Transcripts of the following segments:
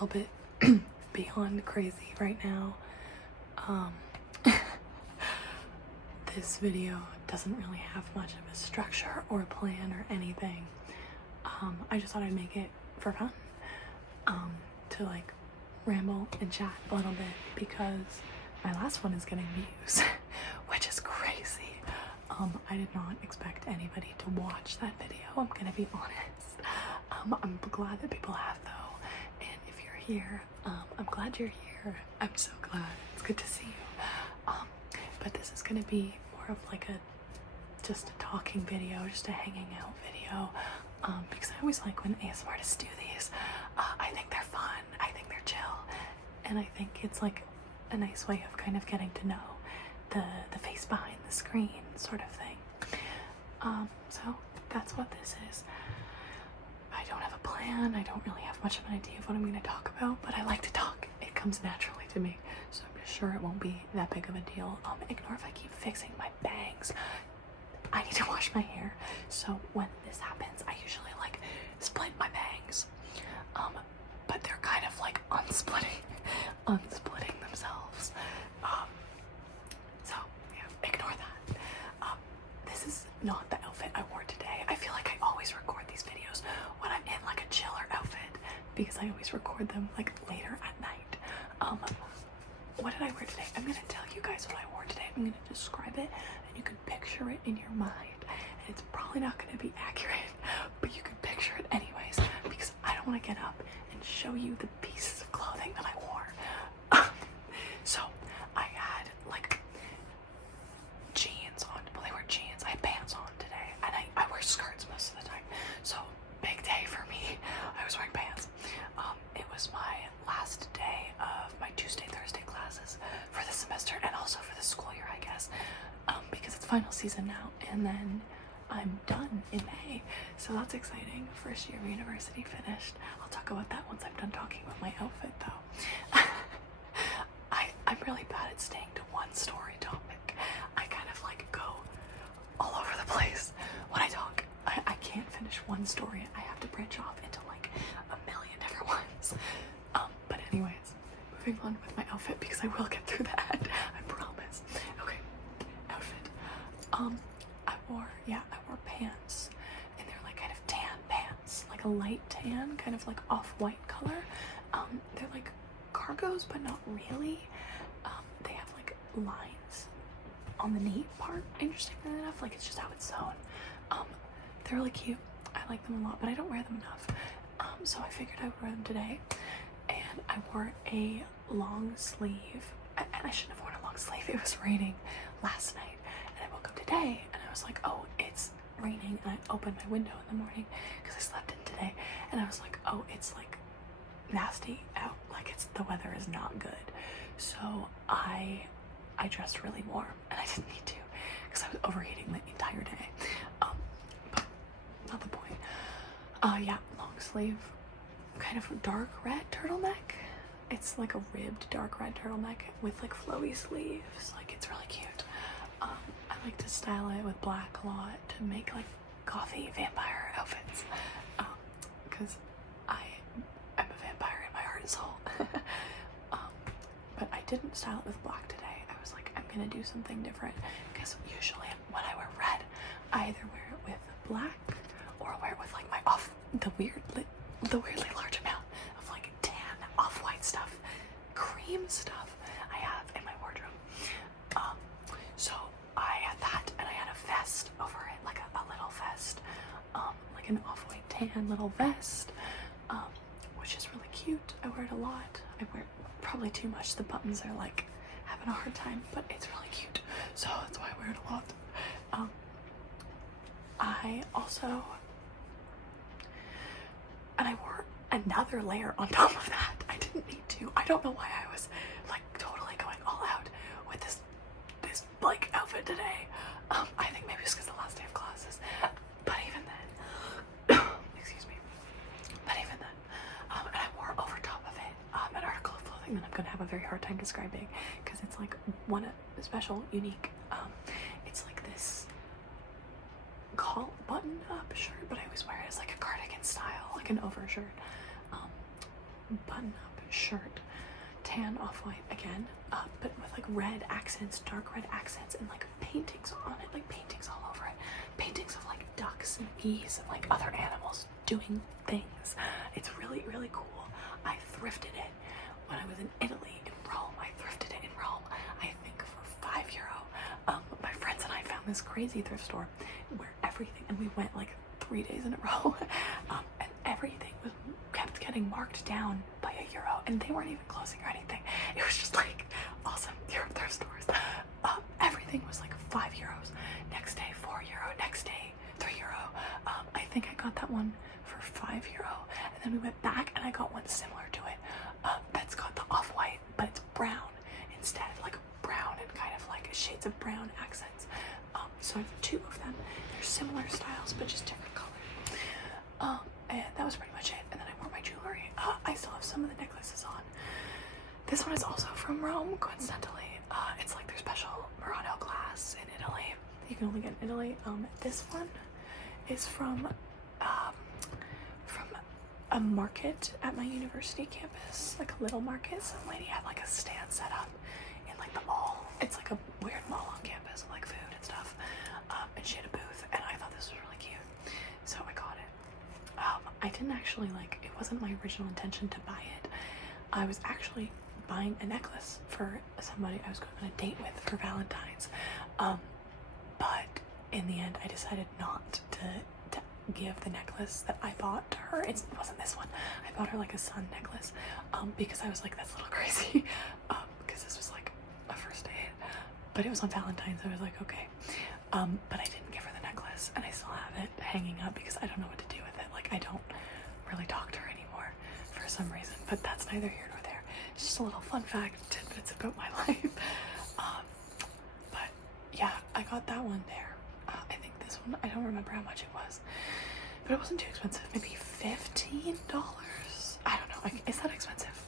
little bit beyond crazy right now. This video doesn't really have much of a structure or plan or anything. I just thought I'd make it for fun, to like ramble and chat a little bit, because my last one is getting views, which is crazy. I did not expect anybody to watch that video, I'm gonna be honest. I'm glad that people have though, and if you're here, I'm glad you're here. I'm so glad. It's good to see you. But this is gonna be more of like just a talking video, just a hanging out video, because I always like when ASMR artists do these. I think they're fun, I think they're chill, and I think it's like a nice way of kind of getting to know the face behind the screen sort of thing. So that's what this is. I don't have a plan, I don't really have much of an idea of what I'm going to talk about, but I like to talk. It comes naturally to me, so I'm just sure it won't be that big of a deal. Ignore if I keep fixing my bangs. I need to wash my hair, so when this happens, I usually like split my bangs, but they're kind of like unsplitting themselves. So yeah, ignore that. This is not the outfit I wore today. I feel like I always record these videos when I'm in like a chiller outfit, because I always record them like later at night. What did I wear today? I'm gonna tell you guys what I wore today. I'm gonna describe it and you can picture it in your mind. And it's probably not gonna be accurate, but you can picture it anyways, because I don't want to get up and show you the pieces of clothing that I wore. So I had like jeans on. Well, they were jeans. I had pants on today, and I wear skirts most of the time. So big day for me. I was wearing pants. It was my last day of my Tuesday, Thursday classes for the semester, and also for the school year, I guess, because it's final season now, and then I'm done in May. So that's exciting. First year of university finished. I'll talk about that once I'm done talking about my outfit, though. I'm really bad at staying to one story topic. I kind of like go all over the place when I talk. I can't finish one story. I have to branch off into like a million different ones. But anyways, moving on with my outfit, because I will get through that. I promise. Okay, outfit. I wore pants, and they're like kind of tan pants, like a light tan, kind of like off-white color. They're like cargos, but not really. They have like lines on the knee part, interestingly enough, like it's just how it's sewn. They're really cute. I like them a lot, but I don't wear them enough. So I figured I would wear them today, and I wore a long sleeve, and I shouldn't have worn a long sleeve. It was raining last night, and I woke up today, and I was like, oh, it's raining, and I opened my window in the morning, because I slept in today, and I was like, oh, it's like nasty out, like the weather is not good. So I dressed really warm, and I didn't need to, because I was overheating the entire day. But not the point. Yeah, long sleeve, kind of dark red turtleneck. It's like a ribbed dark red turtleneck with like flowy sleeves. Like, it's really cute. I like to style it with black a lot to make like gothy vampire outfits, because I'm a vampire in my heart and soul. But I didn't style it with black today. I was like, I'm gonna do something different, because usually when I wear red, I either wear it with black or wear it with like the weirdly large amount of like tan off-white stuff, cream stuff I have in my wardrobe. So I had that, and I had a vest over it, like a little vest, like an off-white tan little vest, which is really cute. I wear it a lot. I wear it probably too much. The buttons are like having a hard time, but it's really cute, so that's why I wear it a lot. I wore another layer on top of that. I didn't need to. I don't know why I was like totally going all out with this like outfit today. I think maybe it's because the last day of classes, but even then, excuse me, but even then, and I wore over top of it an article of clothing that I'm gonna have a very hard time describing, because it's like one special, unique. It's like this button up shirt, but I always wear it as like a cardigan style, like an overshirt. button-up shirt, tan off-white again, but with like red accents, dark red accents, and like paintings on it, like paintings all over it, paintings of like ducks and geese and like other animals doing things. It's really, really cool. I thrifted it when I was in Italy, in Rome. I thrifted it in Rome, I think for €5. My friends and I found this crazy thrift store where everything, and we went like 3 days in a row, and everything was kept getting marked down by €1, and they weren't even closing or anything. It was just like awesome Europe thrift stores. Everything was like €5. Next day €4. Next day €3. I think I got that one for €5, and then we went back and I got one similar to it. That's got the off-white, but it's brown instead, like brown and kind of like shades of brown accents. So I have 2 of them. They're similar styles, but just different colors. And that was pretty much it. And then I wore my jewelry. I still have some of the necklaces on. This one is also from Rome, coincidentally. It's like their special Murano glass in Italy. You can only get in Italy. This one is from a market at my university campus, like a little market. Some lady had like a stand set up in like the mall. It's like a weird mall on campus with like food and stuff. And she had a booth, and I thought this was really cute, so I got it. I didn't actually it wasn't my original intention to buy it. I was actually buying a necklace for somebody I was going on a date with for Valentine's. But in the end, I decided not to give the necklace that I bought to her. It wasn't this one. I bought her like a sun necklace, because I was like, that's a little crazy, because this was like a first date, but it was on Valentine's. I was like, okay. But I didn't give her the necklace, and I still have it hanging up because I don't know what to do with it. Like, I don't really talk to her anymore for some reason, but that's neither here nor there. It's just a little fun fact, tidbits about my life. But yeah, I got that one there. I think this one, I don't remember how much it was, but it wasn't too expensive. Maybe $15? I don't know. Is that expensive?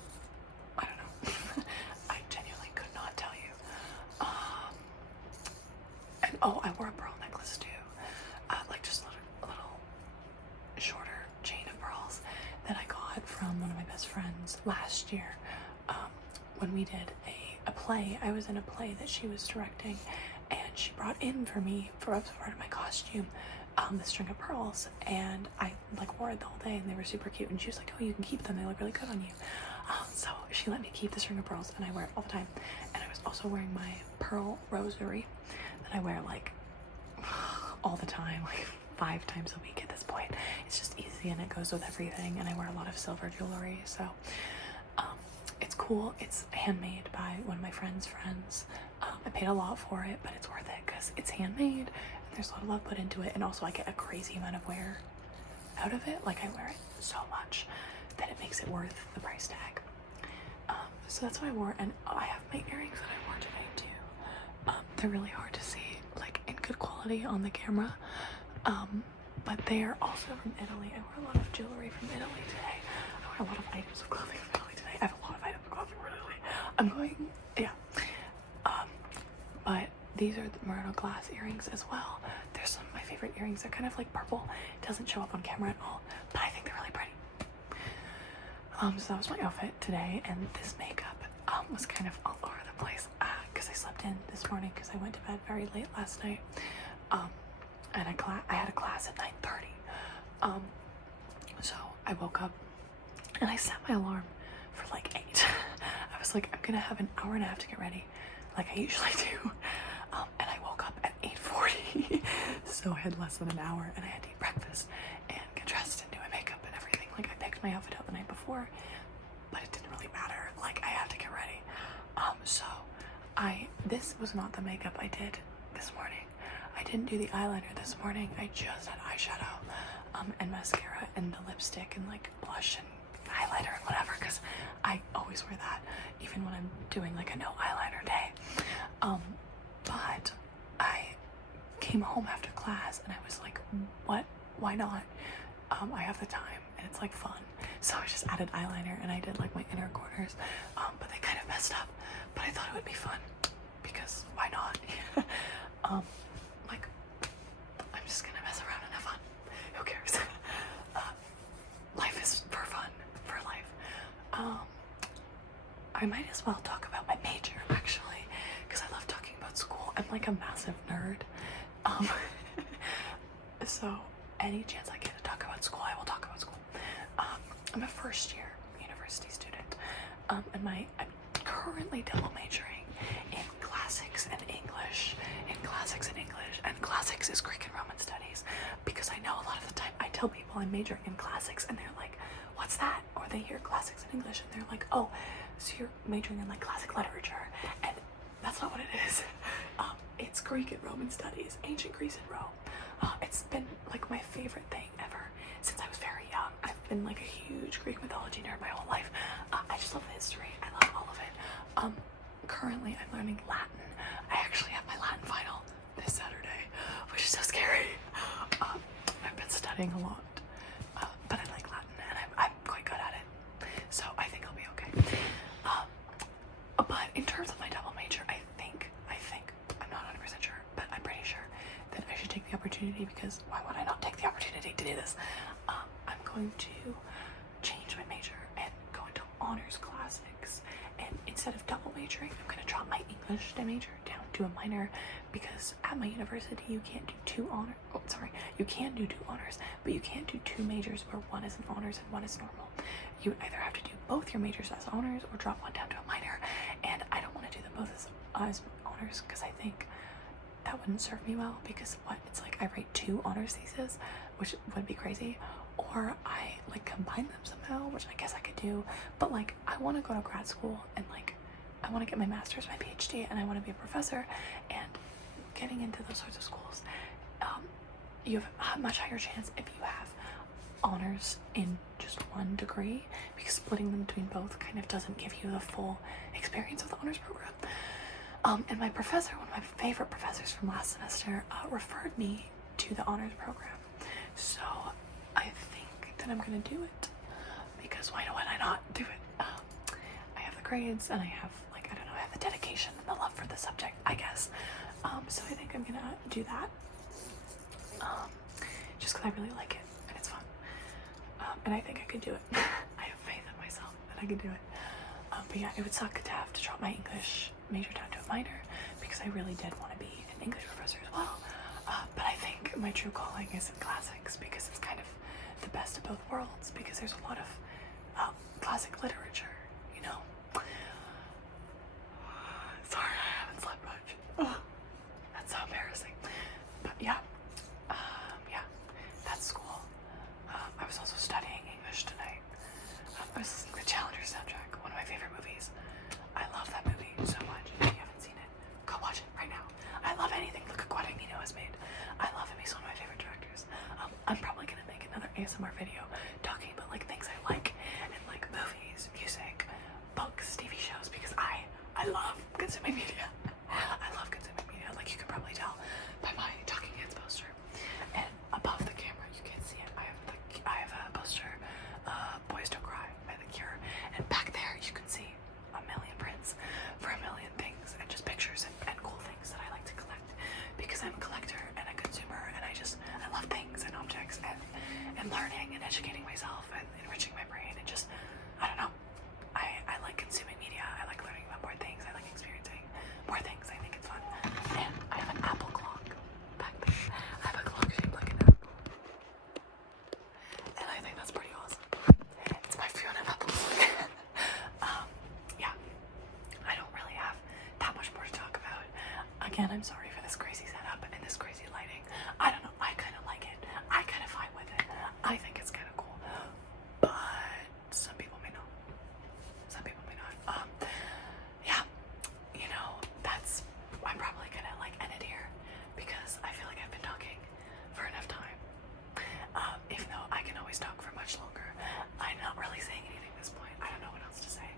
I don't know. I genuinely could not tell you. And oh, I wore a pearl necklace too. Like just a little shorter chain of pearls that I got from one of my best friends last year. When we did a play. I was in a play that she was directing, and she brought in for me, for as part of my costume, the string of pearls, and I like wore it the whole day, and they were super cute, and she was like, oh, you can keep them, they look really good on you. So she let me keep the string of pearls, and I wear it all the time. And I was also wearing my pearl rosary that I wear like all the time, like 5 times a week at this point. It's just easy and it goes with everything, and I wear a lot of silver jewelry, so it's cool. It's handmade by one of my friend's friends. I paid a lot for it, but it's worth it because it's handmade and there's a lot of love put into it, and also I get a crazy amount of wear out of it. Like, I wear it so much that it makes it worth the price tag. So that's what I wore, and I have my earrings that I wore today too. They're really hard to see, like, in good quality on the camera, but they are also from Italy. I wore a lot of jewelry from Italy today. I wore a lot of items of clothing from Italy today. I have a lot of items of clothing from Italy. I'm going, yeah. But these are the Murano glass earrings as well. They're some of my favorite earrings. They're kind of like purple. It doesn't show up on camera at all, but I think they're really pretty. So that was my outfit today, and this makeup was kind of all over the place because I slept in this morning because I went to bed very late last night, and I had a class at 9:30. So I woke up and I set my alarm for like 8. I was like, I'm gonna have an hour and a half to get ready, like I usually do, and I woke up at 8:40. So I had less than an hour, and I had to eat breakfast and get dressed and do my makeup and everything. Like, I picked my outfit out the night before, but it didn't really matter. Like, I had to get ready. So this was not the makeup I did this morning. I didn't do the eyeliner this morning. I just had eyeshadow, and mascara and the lipstick and like blush and highlighter and whatever, because I always wear that even when I'm doing like a no eyeliner day. But I came home after class and I was like, what? Why not? I have the time and it's like fun. So I just added eyeliner and I did like my inner corners, but they kind of messed up. But I thought it would be fun because why not? Like, I'm just gonna mess around and have fun. Who cares? Life is for fun, for life. I might as well talk about my major, actually, because I love talking about school. I'm like a massive nerd. So any chance I get to talk about school, I will talk about school. I'm a first year university student, and I'm currently double majoring in classics and English, and classics is Greek and Roman studies, because I know a lot of the time I tell people I'm majoring in classics and they're like, what's that? Or they hear classics and English and they're like, oh, so you're majoring in like classic literature, and that's not what it is. It's Greek and Roman studies, ancient Greece and Rome. It's been like my favorite thing ever since I was very young. I've been like a huge Greek mythology nerd my whole life. I just love the history. I love all of it. Currently I'm learning Latin. I actually have my Latin final this Saturday, which is so scary. I've been studying a lot, but I like Latin and I'm quite good at it, so I think I'll be okay. But in terms of my double major, I think I'm not 100% sure, but I'm pretty sure that I should take the opportunity, because why would I not take the opportunity to do this? I'm going to change my major and go into honors classics, and instead of double majoring, I'm going to drop my English major down to a minor, because at my university you can't do you can do 2 honors, but you can't do 2 majors where one is an honors and one is normal. You either have to do both your majors as honors or drop one down to a minor, and I don't want to do them both as honors, because I think that wouldn't serve me well, because it's like I write 2 honors theses, which would be crazy, or I like combine them somehow, which I guess I could do, but like I want to go to grad school and like I want to get my master's, my PhD, and I want to be a professor, and getting into those sorts of schools, you have a much higher chance if you have honors in just one degree, because splitting them between both kind of doesn't give you the full experience of the honors program. And my professor, one of my favorite professors from last semester, referred me to the honors program. So I think that I'm gonna do it, because why would I not do it? I have the grades, and I have I have the dedication and the love for the subject, I guess. So I think I'm gonna do that, just because I really like it and it's fun. And I think I could do it. I have faith in myself that I could do it. But yeah, it would suck to have to drop my English major down to a minor, because I really did want to be an English professor as well. But I think my true calling is in classics, because it's kind of the best of both worlds, because there's a lot of classic literature, you know. Sorry, I haven't slept much. Oh, that's so embarrassing. But yeah, that's school. I was also studying English tonight. I was listening to Challenger's soundtrack, one of my favorite movies. I love that movie so much. If you haven't seen it, go watch it right now. I love anything Luca Guadagnino has made. I love him. He's one of my favorite directors. I'm probably gonna make another ASMR video talking about like things I like, and like movies, music, books, TV shows, because I love consuming media. I love consuming media, like you can probably tell by my Talking Heads poster. And above the camera, you can't see it, I have a poster, Boys Don't Cry by The Cure, and back there you can see a million prints for a million things, and just pictures and cool things that I like to collect, because I'm a collector and a consumer, and I love things and objects and learning and educating myself and enriching my brain, and just, I don't know, I like consuming media. I like learning about more things. I like experiencing more things. I think it's fun. And I have an Apple clock back there. I have a clock shaped like an apple, and I think that's pretty awesome. It's my Fiona Apple clock. Yeah, I don't really have that much more to talk about. Again, I'm sorry for this crazy setup and this crazy lighting. I don't know. I kind of like it. I kind of vibe with it. I think it's kind of cool. But some people may not. Some people may not. Yeah, you know, I'm probably gonna like end it here, because I feel like I've been talking for enough time. Even though I can always talk for much longer. I'm not really saying anything at this point. I don't know what else to say.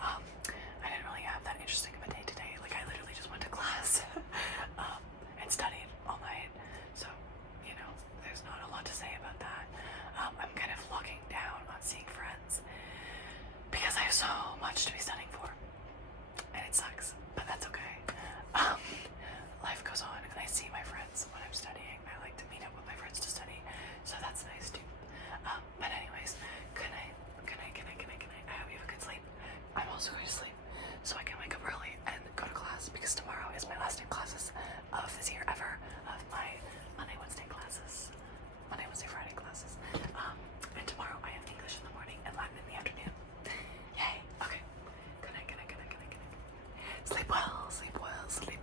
I didn't really have that interesting of a day today. Like I literally just went to class and studied all night. So, you know, there's not a lot to say about that. I'm kind of logging down on seeing friends, because I have so much to be studying for, and it sucks, but that's okay. Life goes on, and I see my friends when I'm studying. I like to meet up with my friends to study, so that's nice too. But anyways, good night. I hope you have a good sleep. I'm also going to sleep. Sleep well, sleep well, sleep